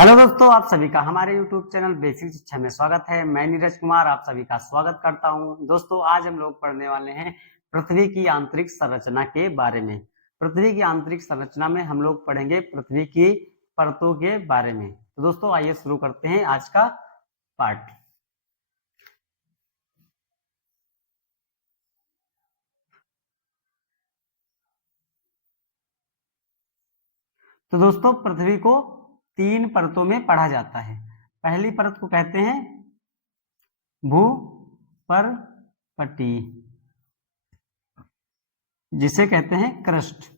Hello दोस्तों, आप सभी का हमारे YouTube चैनल बेसिक शिक्षा में स्वागत है। मैं नीरज कुमार आप सभी का स्वागत करता हूं। दोस्तों, आज हम लोग पढ़ने वाले हैं पृथ्वी की आंतरिक संरचना के बारे में। पृथ्वी की आंतरिक संरचना में हम लोग पढ़ेंगे पृथ्वी की परतों के बारे में। तो दोस्तों, आइए शुरू करते हैं आज का पार्ट। तो दोस्तों, पृथ्वी को 3 परतों में पढ़ा जाता है। पहली परत को कहते हैं भूपर्पटी, जिसे कहते हैं क्रस्ट।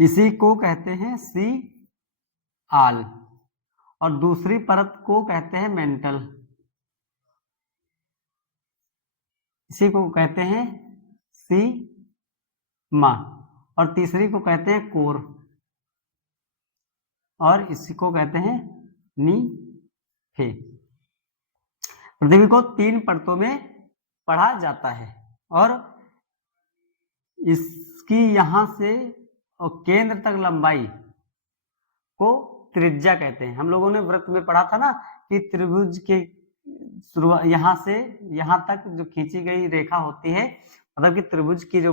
इसी को कहते हैं सी आल। और दूसरी परत को कहते हैं मेंटल, इसी को कहते हैं सी मा। और तीसरी को कहते हैं कोर, और इसी को कहते हैं नी फे। पृथ्वी को 3 परतों में पढ़ा जाता है और इसकी यहां से और केंद्र तक लंबाई को त्रिज्या कहते हैं। हम लोगों ने वृत्त में पढ़ा था ना कि त्रिभुज के शुरुआत यहां से यहां तक जो खींची गई रेखा होती है, मतलब कि त्रिभुज की जो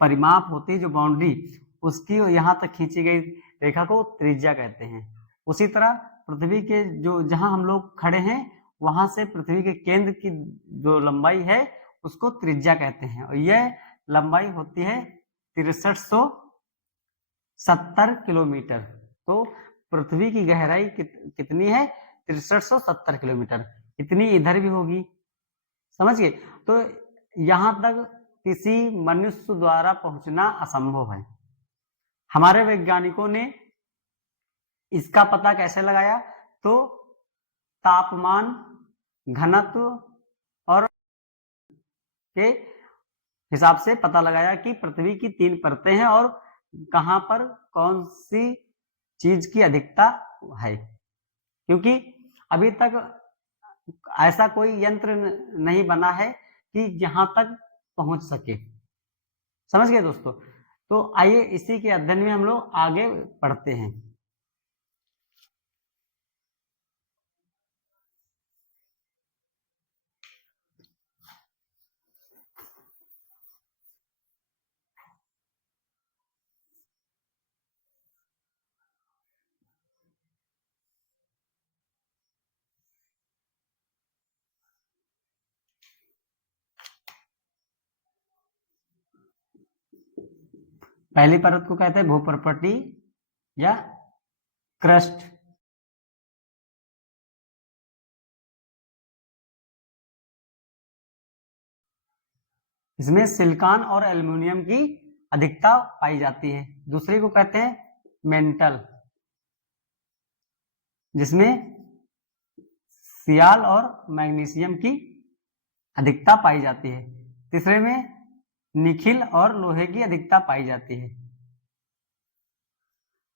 परिमाप होती है, जो बाउंड्री उसकी यहां तक खींची गई रेखा को त्रिज्या कहते हैं। उसी तरह पृथ्वी के जो जहां हम लोग खड़े हैं वहां से पृथ्वी के केंद्र की जो लंबाई है उसको त्रिज्या कहते हैं। और यह लंबाई होती है 6370 किलोमीटर। तो पृथ्वी की गहराई कितनी है? 6370 किलोमीटर। इतनी इधर भी होगी, समझ गए? तो यहां तक किसी मनुष्य द्वारा पहुंचना असंभव है। हमारे वैज्ञानिकों ने इसका पता कैसे लगाया? तो तापमान, घनत्व और के हिसाब से पता लगाया कि पृथ्वी की 3 परतें हैं और कहां पर कौन सी चीज की अधिकता है। क्योंकि अभी तक ऐसा कोई यंत्र नहीं बना है कि यहां तक पहुंच सके। समझ गए दोस्तों? तो आइए इसी के अध्ययन में हम लोग आगे बढ़ते हैं। पहली परत को कहते हैं भूपर्पटी या क्रस्ट। इसमें सिलिकॉन और एल्युमिनियम की अधिकता पाई जाती है। दूसरी को कहते हैं मेंटल, जिसमें सियाल और मैग्नीशियम की अधिकता पाई जाती है। तीसरे में निखिल और लोहे की अधिकता पाई जाती है,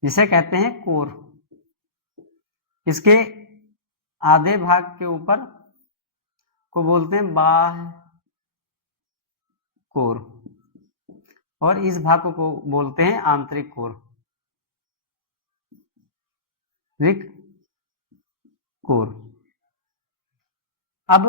जिसे कहते हैं कोर। इसके आधे भाग के ऊपर को बोलते हैं बाह्य कोर और इस भाग को बोलते हैं आंतरिक कोर, रिक कोर। अब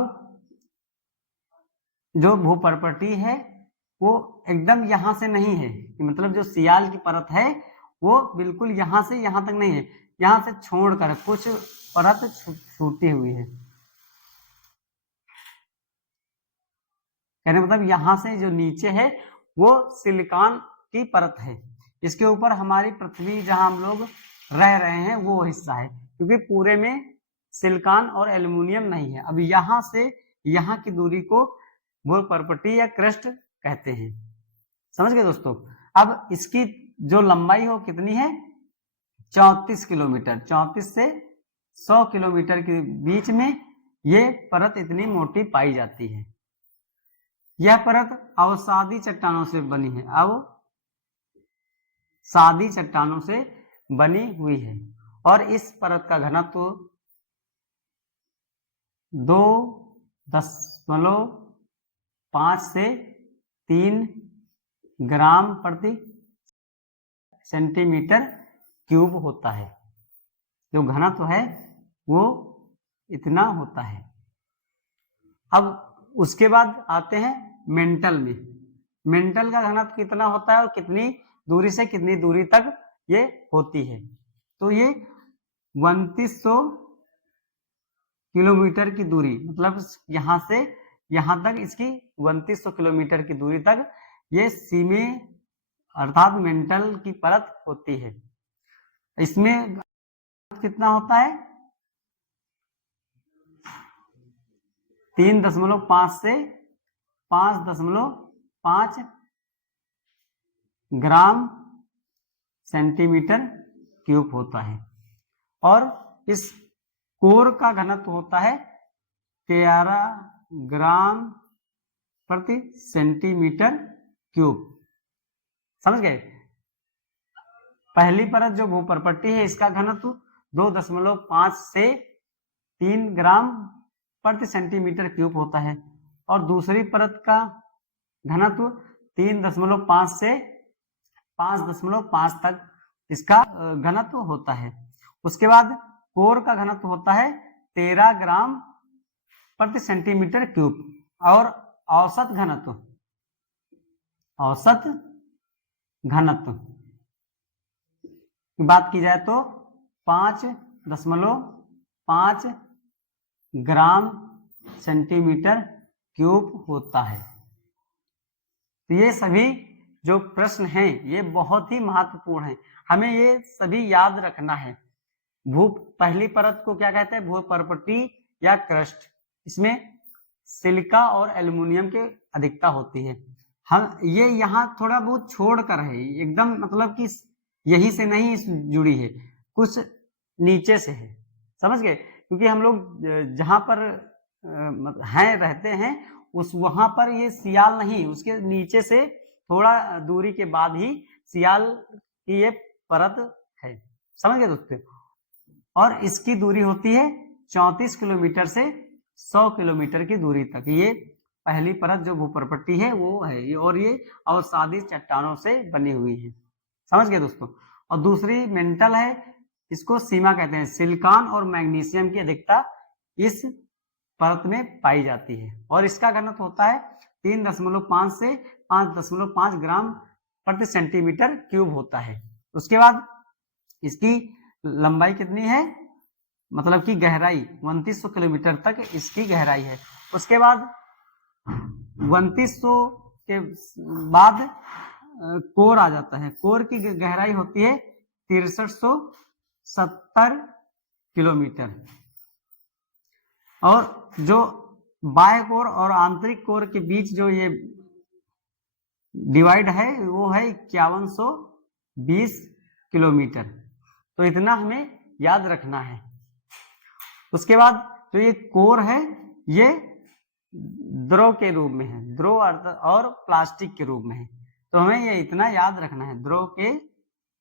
जो भूपर्पटी है वो एकदम यहां से नहीं है, मतलब जो सियाल की परत है वो बिल्कुल यहां से यहां तक नहीं है, यहां से छोड़कर कुछ परत छूटी हुई है। कहने मतलब यहां से जो नीचे है वो सिलिकॉन की परत है। इसके ऊपर हमारी पृथ्वी जहां हम लोग रह रहे हैं वो हिस्सा है, क्योंकि पूरे में सिलिकॉन और एल्युमिनियम नहीं है। अब यहां से यहां की दूरी को भूपर्पटी या क्रस्ट कहते हैं। समझ गए दोस्तों? अब इसकी जो लंबाई हो कितनी है? 34 किलोमीटर। 34 से 100 किलोमीटर के बीच में ये परत इतनी मोटी पाई जाती है। यह परत अवसादी चट्टानों से बनी है, अवसादी चट्टानों से बनी हुई है। और इस परत का घनत्व 2.5 से 3 ग्राम प्रति सेंटीमीटर क्यूब होता है। जो घनत्व है वो इतना होता है। अब उसके बाद आते हैं मेंटल में। मेंटल का घनत्व कितना होता है और कितनी दूरी से कितनी दूरी तक ये होती है। तो ये 3200 किलोमीटर की दूरी, मतलब यहां से यहां तक इसकी 3200 किलोमीटर की दूरी तक ये सीमे अर्थात मेंटल की परत होती है। इसमें कितना होता है 3.5 से 5.5 ग्राम सेंटीमीटर क्यूब होता है। और इस कोर का घनत्व होता है 13 ग्राम प्रति सेंटीमीटर क्यूब। समझ गए? पहली परत जो भूपर्पट्टी है इसका घनत्व 2.5 से 3 ग्राम प्रति सेंटीमीटर क्यूब होता है और दूसरी परत का घनत्व 3.5 से 5.5 तक इसका घनत्व होता है। उसके बाद कोर का घनत्व होता है 13 ग्राम प्रति सेंटीमीटर क्यूब और औसत घनत्व की बात की जाए तो 5.5 ग्राम सेंटीमीटर क्यूब होता है। तो ये सभी जो प्रश्न हैं ये बहुत ही महत्वपूर्ण हैं, हमें ये सभी याद रखना है। पहली परत को क्या कहते हैं? भूपर्पट्टी या क्रस्ट। इसमें सिलिका और एल्युमिनियम की अधिकता होती है। हम ये यहाँ थोड़ा बहुत छोड़ कर है, एकदम मतलब कि यही से नहीं जुड़ी है, कुछ नीचे से है। समझ गए? क्योंकि हम लोग जहां पर हैं रहते हैं उस वहां पर ये सियाल नहीं, उसके नीचे से थोड़ा दूरी के बाद ही सियाल की ये परत है। समझ गए दोस्तों? और इसकी दूरी होती है 34 किलोमीटर से 100 किलोमीटर की दूरी तक। ये पहली परत जो भूपर्पट्टी है वो है, और ये अवसादी चट्टानों से बनी हुई है। समझ गए दोस्तों? और दूसरी मेंटल है, इसको सीमा कहते हैं। सिलिकॉन और मैग्नीशियम की अधिकता इस परत में पाई जाती है और इसका घनत्व होता है 3.5 से 5.5 ग्राम प्रति सेंटीमीटर क्यूब होता है। उसके बाद इसकी लंबाई कितनी है, मतलब कि गहराई 3200 किलोमीटर तक इसकी गहराई है। उसके बाद 3200 के बाद कोर आ जाता है। कोर की गहराई होती है 6370 किलोमीटर और जो बाह्य कोर और आंतरिक कोर के बीच जो ये डिवाइड है वो है 5120 किलोमीटर। तो इतना हमें याद रखना है। उसके बाद जो ये कोर है ये द्रव के रूप में है, द्रव और प्लास्टिक के रूप में है। तो हमें ये इतना याद रखना है, द्रव के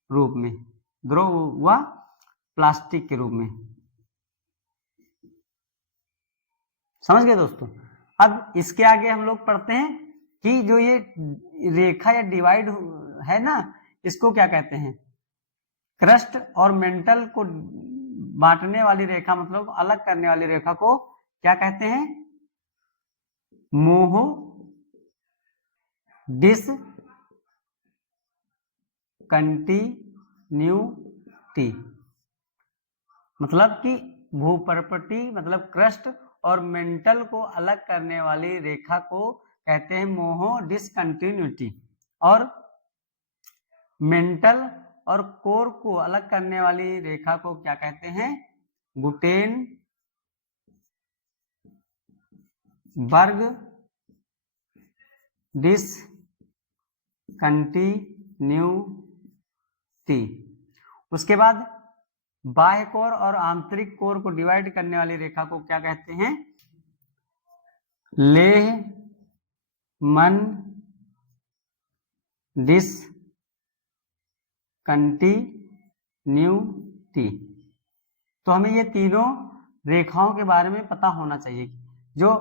रूप में, द्रव व प्लास्टिक के रूप में। समझ गए दोस्तों? अब इसके आगे हम लोग पढ़ते हैं कि जो ये रेखा या डिवाइड है ना, इसको क्या कहते हैं? क्रस्ट और मेंटल को बांटने वाली रेखा, मतलब अलग करने वाली रेखा को क्या कहते हैं? मोहो डिसकंटिन्यूटी। मतलब कि भूपर्पट्टी मतलब क्रस्ट और मेंटल को अलग करने वाली रेखा को कहते हैं मोहो डिसकंटिन्यूटी और मेंटल और कोर को अलग करने वाली रेखा को क्या कहते हैं? Gutenberg discontinuity. उसके बाद बाह्य कोर और आंतरिक कोर को डिवाइड करने वाली रेखा को क्या कहते हैं? Lehmann discontinuity. तो हमें ये तीनों रेखाओं के बारे में पता होना चाहिए। जो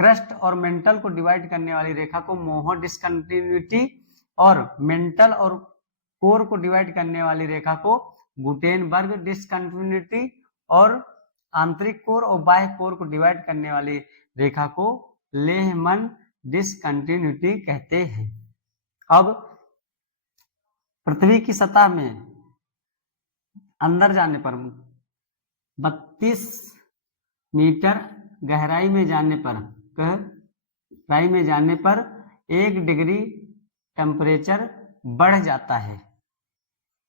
क्रस्ट और मेंटल को डिवाइड करने वाली रेखा को मोहो डिसकंटिन्यूटी और मेंटल और कोर को डिवाइड करने वाली रेखा को गुटेनबर्ग डिसकंटिन्यूटी और आंतरिक कोर और बाह्य कोर को डिवाइड करने वाली रेखा को लेहमन डिसकंटिन्यूटी कहते हैं। अब पृथ्वी की सतह में अंदर जाने पर 32 मीटर गहराई में जाने पर 1 डिग्री टेम्परेचर बढ़ जाता है।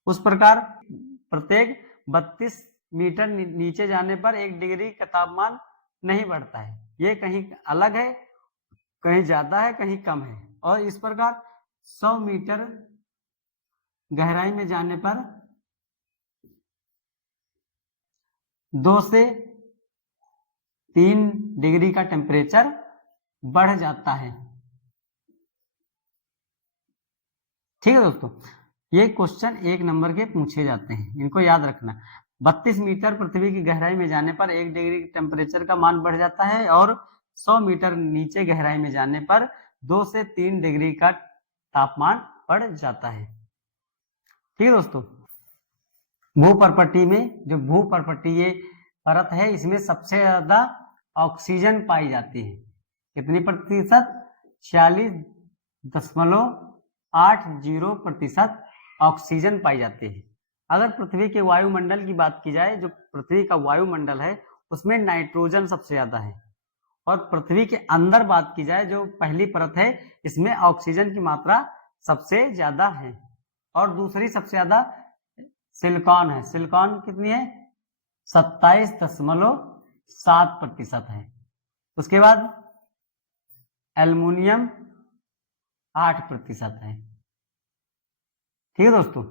उस प्रकार प्रत्येक 32 मीटर नीचे जाने पर 1 डिग्री का तापमान नहीं बढ़ता है, ये कहीं अलग है, कहीं ज्यादा है, कहीं कम है। और इस प्रकार 100 मीटर गहराई में जाने पर 2 से 3 डिग्री का टेम्परेचर बढ़ जाता है। ठीक है दोस्तों, ये क्वेश्चन 1 नंबर के पूछे जाते हैं, इनको याद रखना। 32 मीटर पृथ्वी की गहराई में जाने पर 1 डिग्री टेम्परेचर का मान बढ़ जाता है और 100 मीटर नीचे गहराई में जाने पर 2 से 3 डिग्री का तापमान बढ़ जाता है। ठीक है दोस्तों, भूपर्पटी में जो भूपर्पटी ये परत है, इसमें सबसे ज्यादा ऑक्सीजन पाई जाती है। कितनी प्रतिशत? 46.80% ऑक्सीजन पाई जाती है। अगर पृथ्वी के वायुमंडल की बात की जाए, जो पृथ्वी का वायुमंडल है उसमें नाइट्रोजन सबसे ज्यादा है। और पृथ्वी के अंदर बात की जाए, जो पहली परत है, इसमें ऑक्सीजन की मात्रा सबसे ज्यादा है। और दूसरी सबसे ज्यादा सिलिकॉन है। सिलिकॉन कितनी है? 27.7% है। उसके बाद एल्युमिनियम 8% है। ठीक है दोस्तों।